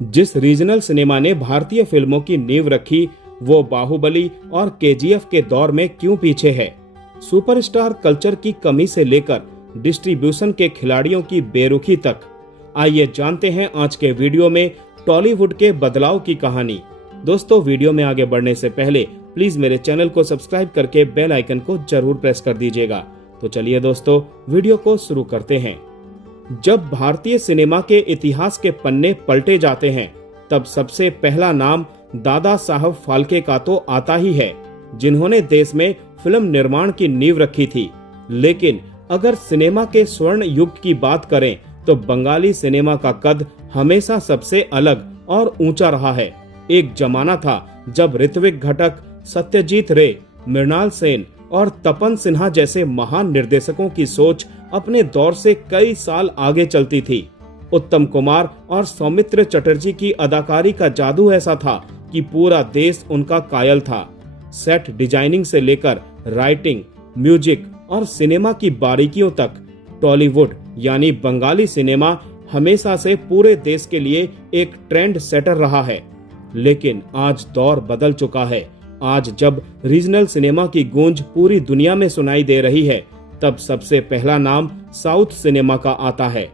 जिस regional cinema ने भारतीय फिल्मों की नींव रखी, वो बाहुबली और केजीएफ के दौर में क्यों पीछे है? सुपरस्टार कल्चर की कमी से लेकर डिस्ट्रीब्यूशन के खिलाड़ियों की बेरुखी तक, आइए जानते हैं आज के वीडियो में टॉलीवुड के बदलाव की कहानी। दोस्तों, वीडियो में आगे बढ़ने से पहले प्लीज मेरे चैनल को सब्सक्राइब करके बेल आइकन को जरूर प्रेस कर दीजिएगा। तो चलिए दोस्तों, वीडियो को शुरू करते हैं। जब भारतीय सिनेमा के इतिहास के पन्ने पलटे जाते हैं, तब सबसे पहला नाम दादा साहब फाल्के का तो आता ही है, जिन्होंने देश में फिल्म निर्माण की नींव रखी थी। लेकिन अगर सिनेमा के स्वर्ण युग की बात करें तो बंगाली सिनेमा का कद हमेशा सबसे अलग और ऊंचा रहा है। एक जमाना था जब ऋत्विक घटक, सत्यजीत रे, मृणाल सेन और तपन सिन्हा जैसे महान निर्देशकों की सोच अपने दौर से कई साल आगे चलती थी। उत्तम कुमार और सौमित्र चटर्जी की अदाकारी का जादू ऐसा था कि पूरा देश उनका कायल था। सेट डिजाइनिंग से लेकर राइटिंग, म्यूजिक और सिनेमा की बारीकियों तक टॉलीवुड यानी बंगाली सिनेमा हमेशा से पूरे देश के लिए एक ट्रेंड सेटर रहा है। लेकिन आज दौर बदल चुका है। आज जब रीजनल सिनेमा की गूंज पूरी दुनिया में सुनाई दे रही है, तब सबसे पहला नाम साउथ सिनेमा का आता है।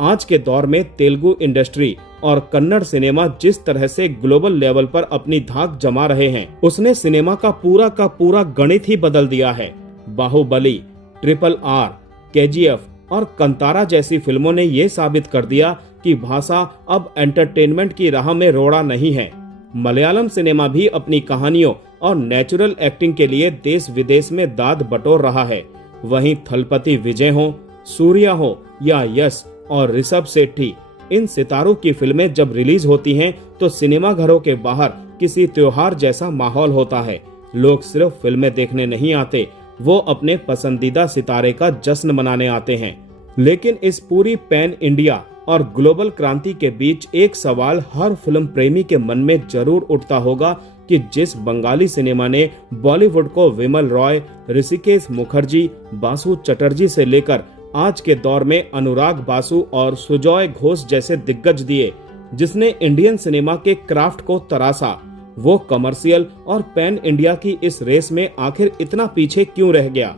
आज के दौर में तेलुगु इंडस्ट्री और कन्नड़ सिनेमा जिस तरह से ग्लोबल लेवल पर अपनी धाक जमा रहे हैं, उसने सिनेमा का पूरा गणित ही बदल दिया है। बाहुबली, RRR, केजीएफ और कंतारा जैसी फिल्मों ने ये साबित कर दिया कि भाषा अब एंटरटेनमेंट की राह में रोड़ा नहीं है। मलयालम सिनेमा भी अपनी कहानियों और नेचुरल एक्टिंग के लिए देश विदेश में दाद बटोर रहा है। वहीं थलपति विजय हो, सूर्या हो या यश और ऋषभ शेट्टी, इन सितारों की फिल्में जब रिलीज होती हैं तो सिनेमा घरों के बाहर किसी त्योहार जैसा माहौल होता है। लोग सिर्फ फिल्में देखने नहीं आते, वो अपने पसंदीदा सितारे का जश्न मनाने आते हैं। लेकिन इस पूरी पैन इंडिया और ग्लोबल क्रांति के बीच एक सवाल हर फिल्म प्रेमी के मन में जरूर उठता होगा कि जिस बंगाली सिनेमा ने बॉलीवुड को विमल रॉय, ऋषिकेश मुखर्जी, बासु चटर्जी से लेकर आज के दौर में अनुराग बासु और सुजॉय घोष जैसे दिग्गज दिए, जिसने इंडियन सिनेमा के क्राफ्ट को तराशा, वो कमर्शियल और पैन इंडिया की इस रेस में आखिर इतना पीछे क्यों रह गया?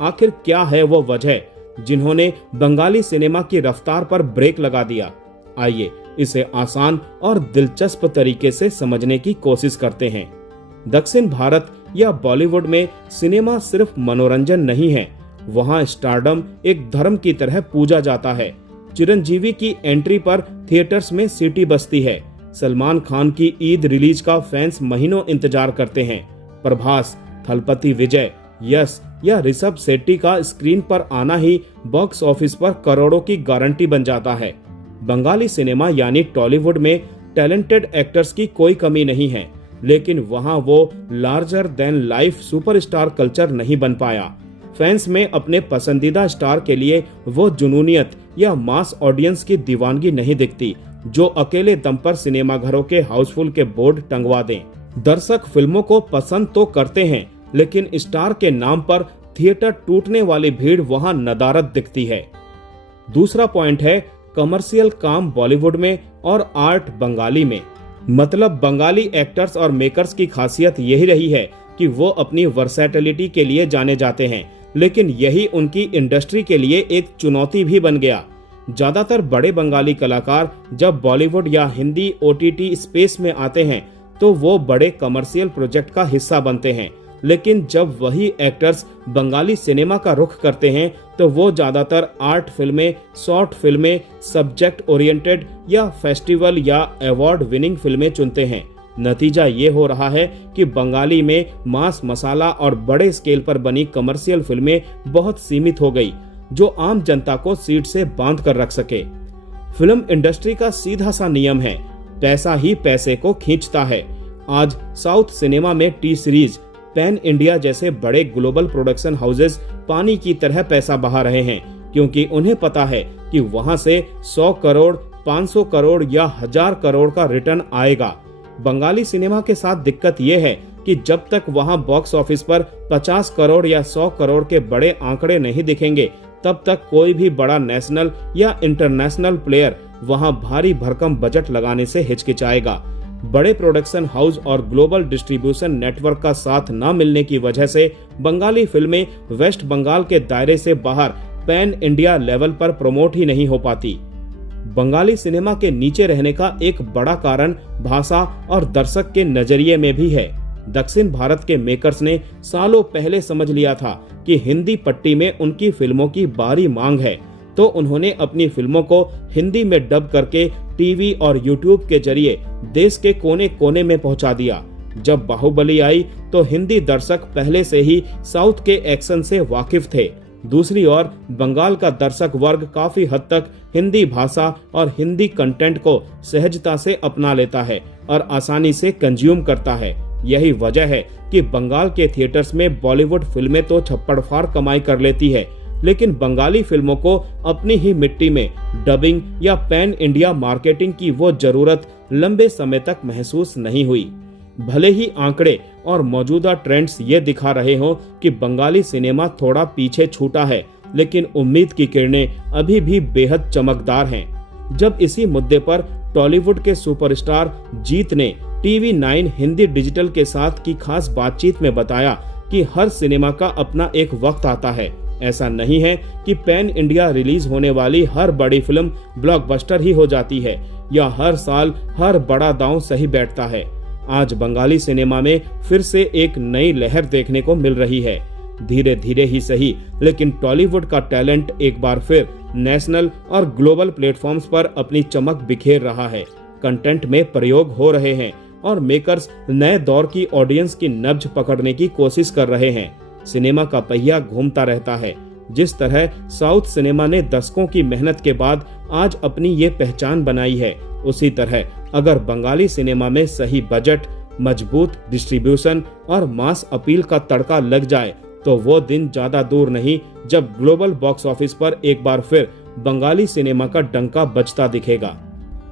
आखिर क्या है वो वजह जिन्होंने बंगाली सिनेमा की रफ्तार पर ब्रेक लगा दिया? आइए इसे आसान और दिलचस्प तरीके से समझने की कोशिश करते हैं। दक्षिण भारत या बॉलीवुड में सिनेमा सिर्फ मनोरंजन नहीं है, वहाँ स्टारडम एक धर्म की तरह पूजा जाता है। चिरंजीवी की एंट्री पर थिएटर्स में सीटी बजती है। सलमान खान की ईद रिलीज का फैंस महीनों इंतजार करते हैं। प्रभास, थलपति विजय, यश या ऋषभ शेट्टी का स्क्रीन पर आना ही बॉक्स ऑफिस पर करोड़ों की गारंटी बन जाता है। बंगाली सिनेमा यानी टॉलीवुड में टैलेंटेड एक्टर्स की कोई कमी नहीं है, लेकिन वहां वो larger than life superstar culture नहीं बन पाया। फैंस में अपने पसंदीदा स्टार के लिए वो जुनूनियत या मास ऑडियंस की दीवानगी नहीं दिखती, जो अकेले दम पर सिनेमा घरों के हाउसफुल के बोर्ड टंगवा दें। दर्शक फिल्मों को पसंद तो करते हैं, लेकिन स्टार के नाम पर थिएटर टूटने वाली भीड़ वहां नदारद दिखती है। दूसरा पॉइंट है कमर्शियल काम बॉलीवुड में और आर्ट बंगाली में। मतलब बंगाली एक्टर्स और मेकर्स की खासियत यही रही है कि वो अपनी वर्सैटिलिटी के लिए जाने जाते हैं, लेकिन यही उनकी इंडस्ट्री के लिए एक चुनौती भी बन गया। ज्यादातर बड़े बंगाली कलाकार जब बॉलीवुड या हिंदी OTT स्पेस में आते हैं तो वो बड़े कमर्शियल प्रोजेक्ट का हिस्सा बनते हैं, लेकिन जब वही एक्टर्स बंगाली सिनेमा का रुख करते हैं तो वो ज्यादातर आर्ट फिल्में, शॉर्ट फिल्में, सब्जेक्ट ओरिएंटेड या फेस्टिवल या अवार्ड विनिंग फिल्में चुनते हैं। नतीजा ये हो रहा है कि बंगाली में मास मसाला और बड़े स्केल पर बनी कमर्शियल फिल्में बहुत सीमित हो गई, जो आम जनता को सीट से बांध कर रख सके। फिल्म इंडस्ट्री का सीधा सा नियम है, पैसा ही पैसे को खींचता है। आज साउथ सिनेमा में टी सीरीज, पैन इंडिया जैसे बड़े ग्लोबल प्रोडक्शन हाउसेस पानी की तरह पैसा बहा रहे हैं, क्योंकि उन्हें पता है कि वहां से 100 करोड़, 500 करोड़ या 1000 करोड़ का रिटर्न आएगा। बंगाली सिनेमा के साथ दिक्कत यह है कि जब तक वहां बॉक्स ऑफिस पर 50 करोड़ या 100 करोड़ के बड़े आंकड़े नहीं दिखेंगे, तब तक कोई भी बड़ा नेशनल या इंटरनेशनल प्लेयर वहां भारी भरकम बजट लगाने से हिचकिचाएगा। बड़े प्रोडक्शन हाउस और ग्लोबल डिस्ट्रीब्यूशन नेटवर्क का साथ न मिलने की वजह से बंगाली फिल्में वेस्ट बंगाल के दायरे से बाहर पैन इंडिया लेवल पर प्रमोट ही नहीं हो पाती। बंगाली सिनेमा के नीचे रहने का एक बड़ा कारण भाषा और दर्शक के नजरिए में भी है। दक्षिण भारत के मेकर्स ने सालों पहले समझ लिया था कि हिंदी पट्टी में उनकी फिल्मों की भारी मांग है, तो उन्होंने अपनी फिल्मों को हिंदी में डब करके टीवी और यूट्यूब के जरिए देश के कोने कोने में पहुंचा दिया। जब बाहुबली आई तो हिंदी दर्शक पहले से ही साउथ के एक्शन से वाकिफ थे। दूसरी ओर बंगाल का दर्शक वर्ग काफी हद तक हिंदी भाषा और हिंदी कंटेंट को सहजता से अपना लेता है और आसानी से कंज्यूम करता है। यही वजह है कि बंगाल के थिएटर्स में बॉलीवुड फिल्में तो छप्पड़ कमाई कर लेती है, लेकिन बंगाली फिल्मों को अपनी ही मिट्टी में डबिंग या पैन इंडिया मार्केटिंग की वो जरूरत लंबे समय तक महसूस नहीं हुई। भले ही आंकड़े और मौजूदा ट्रेंड्स ये दिखा रहे हों कि बंगाली सिनेमा थोड़ा पीछे छूटा है, लेकिन उम्मीद की किरणें अभी भी बेहद चमकदार हैं। जब इसी मुद्दे पर टॉलीवुड के सुपरस्टार जीत ने TV9 हिंदी डिजिटल के साथ की खास बातचीत में बताया कि हर सिनेमा का अपना एक वक्त आता है। ऐसा नहीं है कि पैन इंडिया रिलीज होने वाली हर बड़ी फिल्म ब्लॉकबस्टर ही हो जाती है या हर साल हर बड़ा दांव सही बैठता है। आज बंगाली सिनेमा में फिर से एक नई लहर देखने को मिल रही है। धीरे धीरे ही सही, लेकिन टॉलीवुड का टैलेंट एक बार फिर नेशनल और ग्लोबल प्लेटफॉर्म्स पर अपनी चमक बिखेर रहा है। कंटेंट में प्रयोग हो रहे हैं और मेकर्स नए दौर की ऑडियंस की नब्ज पकड़ने की कोशिश कर रहे हैं। सिनेमा का पहिया घूमता रहता है। जिस तरह साउथ सिनेमा ने दशकों की मेहनत के बाद आज अपनी ये पहचान बनाई है, उसी तरह अगर बंगाली सिनेमा में सही बजट, मजबूत डिस्ट्रीब्यूशन और मास अपील का तड़का लग जाए तो वो दिन ज्यादा दूर नहीं जब ग्लोबल बॉक्स ऑफिस पर एक बार फिर बंगाली सिनेमा का डंका बजता दिखेगा।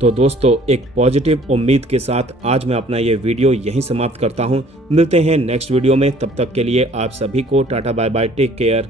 तो दोस्तों, एक पॉजिटिव उम्मीद के साथ आज मैं अपना ये वीडियो यहीं समाप्त करता हूँ। मिलते हैं नेक्स्ट वीडियो में, तब तक के लिए आप सभी को tata bye bye, take care.